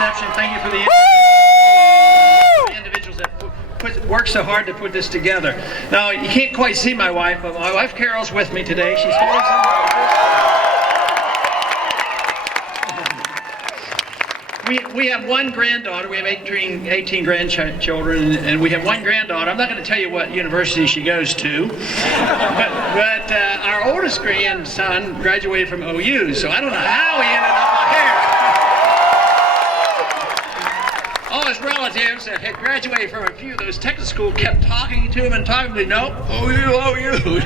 reception. Thank you for the individuals that work so hard to put this together. Now, you can't quite see my wife, but my wife Carol's with me today. She's holding some roses. We have one granddaughter. We have 18 grandchildren, and we have one granddaughter. I'm not going to tell you what university she goes to, but our oldest grandson graduated from OU, so I don't know how he ended up here. All his relatives that had graduated from a few of those technical schools kept talking to him and talking to him. Nope, OU.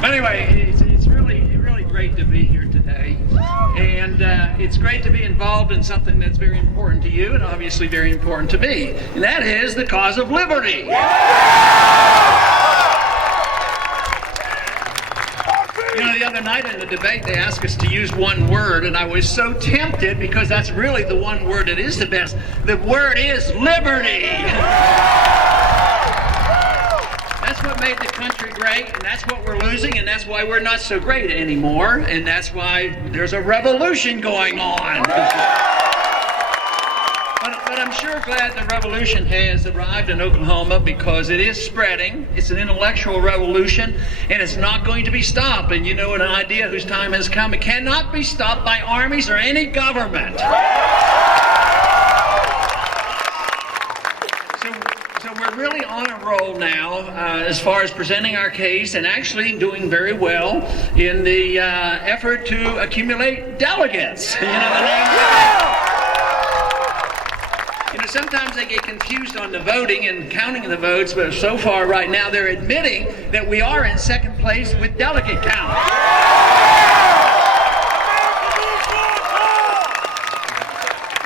But anyway, it's really great to be here today. And it's great to be involved in something that's very important to you and obviously very important to me. And that is the cause of liberty. You know, the other night in the debate, they asked us to use one word, and I was so tempted because that's really the one word that is the best. The word is liberty. That's what made the country great, and that's what we're losing, and that's why we're not so great anymore, and that's why there's a revolution going on. But I'm sure glad the revolution has arrived in Oklahoma because it is spreading. It's an intellectual revolution, and it's not going to be stopped. And you know, an idea whose time has come, it cannot be stopped by armies or any government. So we're really on a roll now as far as presenting our case and actually doing very well in the effort to accumulate delegates. You know, sometimes they get confused on the voting and counting the votes, but so far right now they're admitting that we are in second place with delegate count.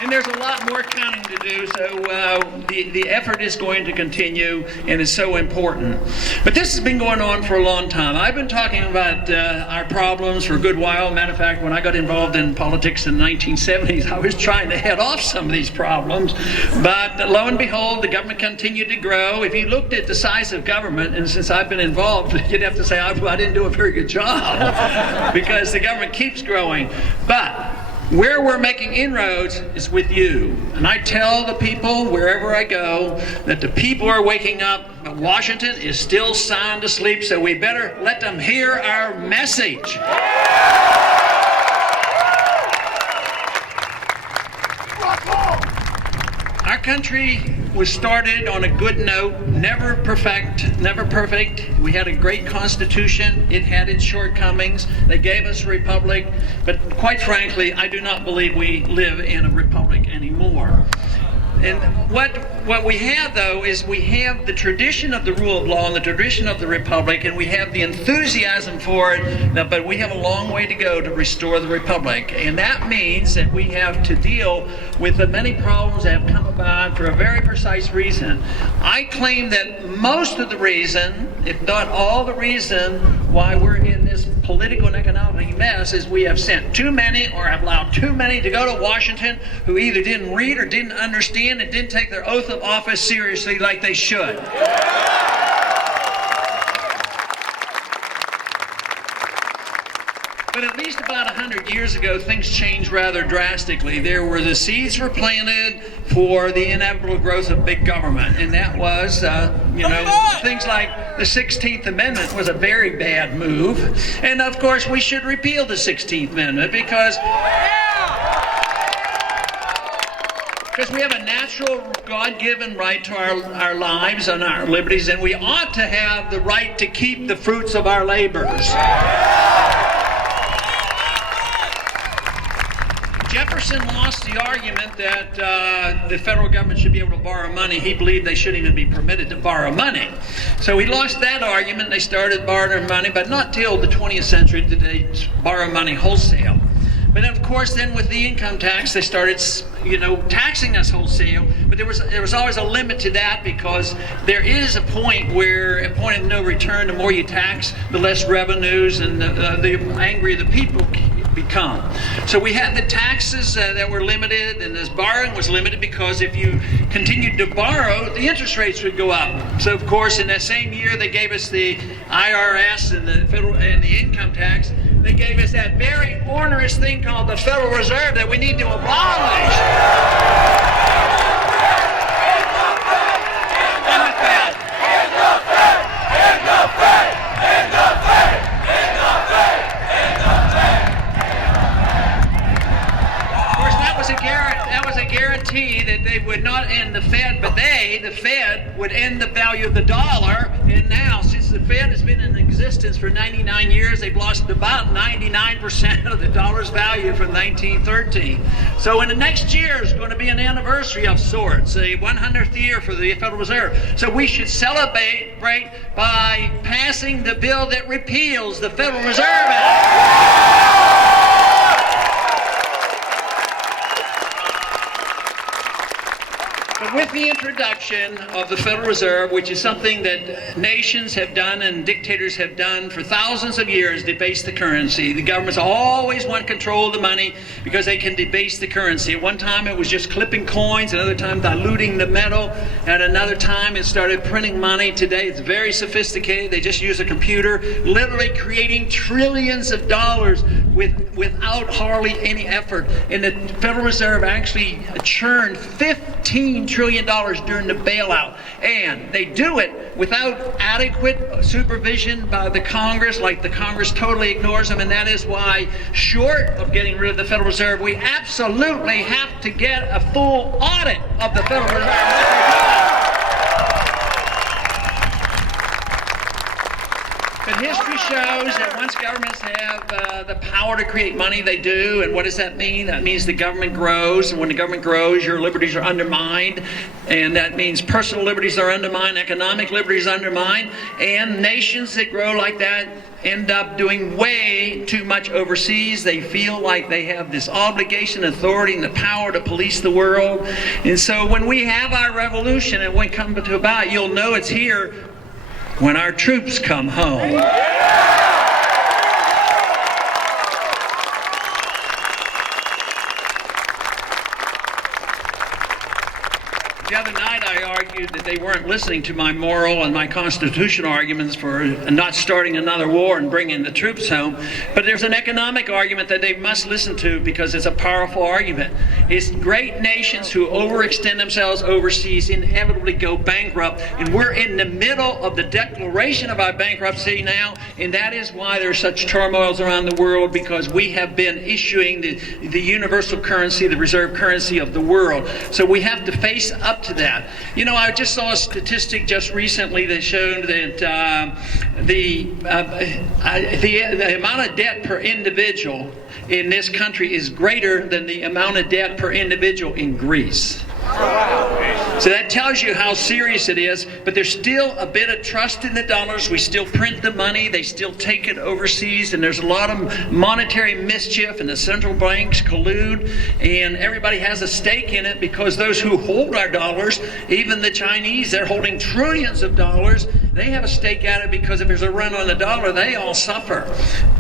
And there's a lot more counting to do, so the effort is going to continue and is so important. But this has been going on for a long time. I've been talking about our problems for a good while. Matter of fact, when I got involved in politics in the 1970s, I was trying to head off some of these problems. But lo and behold, the government continued to grow. If you looked at the size of government, and since I've been involved, you'd have to say I didn't do a very good job because the government keeps growing. But where we're making inroads is with you. And I tell the people wherever I go that the people are waking up, but Washington is still sound asleep, so we better let them hear our message. Our country was started on a good note, never perfect. We had a great constitution. It had its shortcomings. They gave us a republic, but quite frankly, I do not believe we live in a republic anymore. And what we have, though, is we have the tradition of the rule of law and the tradition of the republic, and we have the enthusiasm for it, but we have a long way to go to restore the republic. And that means that we have to deal with the many problems that have come about for a very precise reason. I claim that most of the reason, if not all the reason, why we're in this political and economic mess is we have sent too many or have allowed too many to go to Washington who either didn't read or didn't understand and didn't take their oath of office seriously like they should. But at least about 100 years ago, things changed rather drastically. The seeds were planted for the inevitable growth of big government, and that was, things like the 16th Amendment was a very bad move. And of course, we should repeal the 16th Amendment because we have a natural, God-given right to our lives and our liberties, and we ought to have the right to keep the fruits of our labors. Jefferson lost the argument that the federal government should be able to borrow money. He believed they shouldn't even be permitted to borrow money. So he lost that argument. They started borrowing money, but not till the 20th century did they borrow money wholesale. But then, of course, then with the income tax, they started, taxing us wholesale. But there was always a limit to that because there is a point of no return. The more you tax, the less revenues and the angrier the people become. So we had the taxes that were limited, and this borrowing was limited because if you continued to borrow, the interest rates would go up. So of course, in that same year, they gave us the IRS and the federal and the income tax. They gave us that very onerous thing called the Federal Reserve that we need to abolish. That was a guarantee that they would not end the Fed, but the Fed, would end the value of the dollar. And now, since the Fed has been in existence for 99 years, they've lost about 99% of the dollar's value from 1913. So in the next year is going to be an anniversary of sorts, a 100th year for the Federal Reserve. So we should celebrate by passing the bill that repeals the Federal Reserve Act. But with the introduction of the Federal Reserve, which is something that nations have done and dictators have done for thousands of years, debase the currency. The governments always want control of the money because they can debase the currency. At one time it was just clipping coins, another time diluting the metal, at another time it started printing money. Today it's very sophisticated. They just use a computer, literally creating trillions of dollars without hardly any effort. And the Federal Reserve actually churned $15 trillion during the bailout. And they do it without adequate supervision by the Congress, like the Congress totally ignores them. And that is why, short of getting rid of the Federal Reserve, we absolutely have to get a full audit of the Federal Reserve. But history shows that once governments have the power to create money, they do. And what does that mean? That means the government grows. And when the government grows, your liberties are undermined. And that means personal liberties are undermined, economic liberties are undermined. And nations that grow like that end up doing way too much overseas. They feel like they have this obligation, authority, and the power to police the world. And so when we have our revolution and when it comes to about, you'll know it's here when our troops come home. The other night I argued that they weren't listening to my moral and my constitutional arguments for not starting another war and bringing the troops home. But there's an economic argument that they must listen to because it's a powerful argument. It's great nations who overextend themselves overseas inevitably go bankrupt. And we're in the middle of the declaration of our bankruptcy now. And that is why there's such turmoils around the world, because we have been issuing the universal currency, the reserve currency of the world. So we have to face up to that. You know, I just saw a statistic just recently that showed that the amount of debt per individual in this country is greater than the amount of debt per individual in Greece. So that tells you how serious it is, but there's still a bit of trust in the dollars. We still print the money, they still take it overseas, and there's a lot of monetary mischief, and the central banks collude, and everybody has a stake in it, because those who hold our dollars, even the Chinese, they're holding trillions of dollars, they have a stake at it, because if there's a run on the dollar, they all suffer.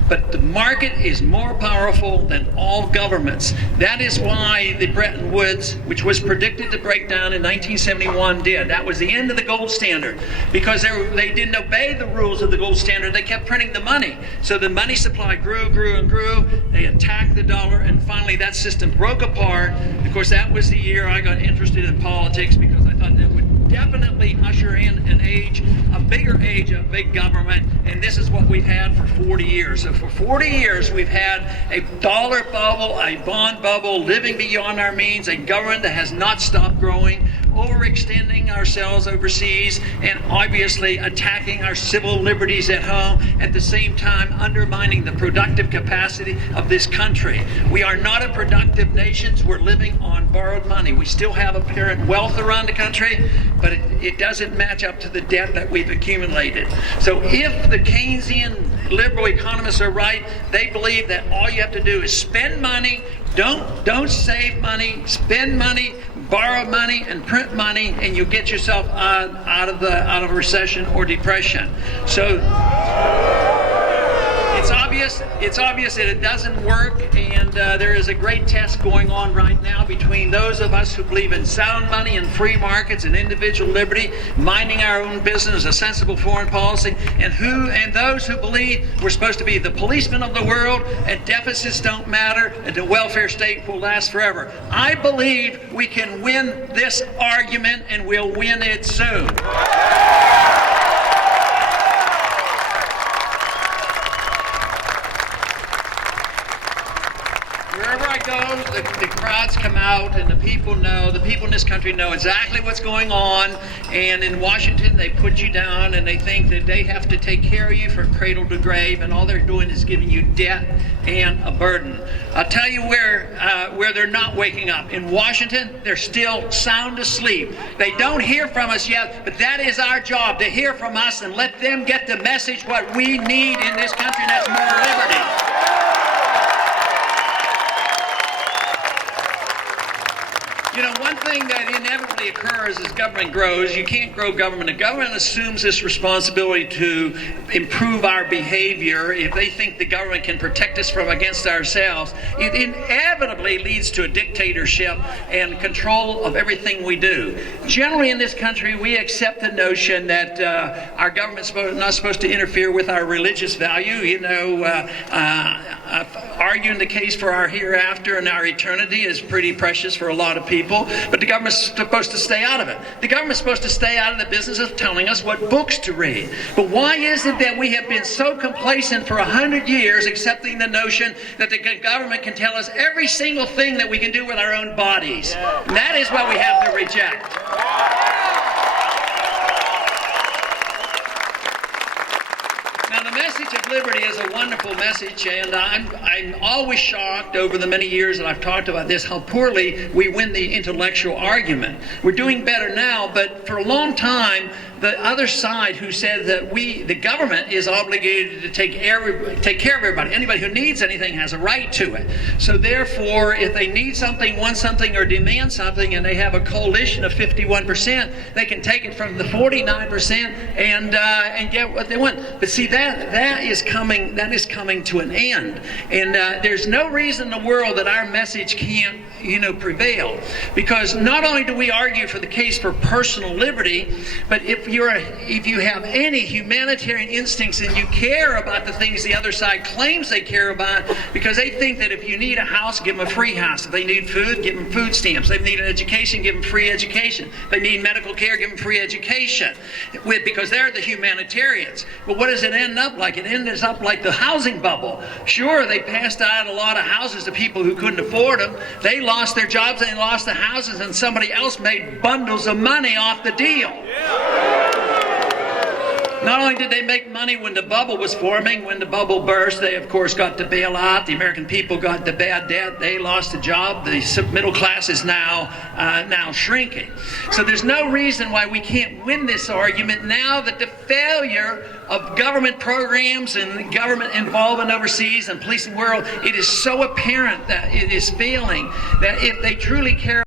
But the market is more powerful than all governments. That is why the Bretton Woods, which was predicted to break down in 1971, did. That was the end of the gold standard, because they didn't obey the rules of the gold standard. They kept printing the money. So the money supply grew and grew. They attacked the dollar, and finally that system broke apart. Of course, that was the year I got interested in politics, because I thought that would definitely usher in an age, a bigger age of big government, and this is what we've had for 40 years. So for 40 years we've had a dollar bubble, a bond bubble, living beyond our means, a government that has not stopped growing, overextending ourselves overseas, and obviously attacking our civil liberties at home, at the same time undermining the productive capacity of this country. We are not a productive nation. We're living on borrowed money. We still have apparent wealth around the country, but it doesn't match up to the debt that we've accumulated. So if the Keynesian liberal economists are right, they believe that all you have to do is spend money, don't save money, spend money, borrow money, and print money, and you get yourself out of a recession or depression. So it's obvious obvious that it doesn't work, and there is a great test going on right now between those of us who believe in sound money and free markets and individual liberty, minding our own business, a sensible foreign policy, and those who believe we're supposed to be the policemen of the world and deficits don't matter and the welfare state will last forever. I believe we can win this argument, and we'll win it soon. Wherever I go, the crowds come out, and the people in this country know exactly what's going on. And in Washington, they put you down, and they think that they have to take care of you from cradle to grave, and all they're doing is giving you debt and a burden. I'll tell you where they're not waking up. In Washington, they're still sound asleep. They don't hear from us yet, but that is our job, to hear from us and let them get the message what we need in this country, and that's more liberty. You know, one thing that inevitably occurs as government grows, you can't grow government. The government assumes this responsibility to improve our behavior. If they think the government can protect us from against ourselves, it inevitably leads to a dictatorship and control of everything we do. Generally in this country, we accept the notion that our government's not supposed to interfere with our religious value. You know, arguing the case for our hereafter and our eternity is pretty precious for a lot of people. But the government's supposed to stay out of it. The government's supposed to stay out of the business of telling us what books to read. But why is it that we have been so complacent for 100 years, accepting the notion that the government can tell us every single thing that we can do with our own bodies? And that is what we have to reject. Now, the message of liberty is a wonderful message, and I'm always shocked over the many years that I've talked about this, how poorly we win the intellectual argument. We're doing better now, but for a long time, the other side who said that the government is obligated to take care of everybody. Anybody who needs anything has a right to it. So therefore, if they need something, want something, or demand something, and they have a coalition of 51%, they can take it from the 49% and get what they want. But see, that is coming to an end. And there's no reason in the world that our message can't, prevail. Because not only do we argue for the case for personal liberty, but if you have any humanitarian instincts and you care about the things the other side claims they care about, because they think that if you need a house, give them a free house. If they need food, give them food stamps. If they need an education, give them free education. If they need medical care, give them free education. Because they're the humanitarians. But what does it end up like? It ends up like the housing bubble. Sure, they passed out a lot of houses to people who couldn't afford them. They lost their jobs, they lost the houses, and somebody else made bundles of money off the deal. Not only did they make money when the bubble was forming, when the bubble burst, they of course got to bail out. The American people got the bad debt. They lost a job. The middle class is now shrinking. So there's no reason why we can't win this argument now that the failure of government programs and government involvement overseas and policing the world, it is so apparent that it is failing, that if they truly care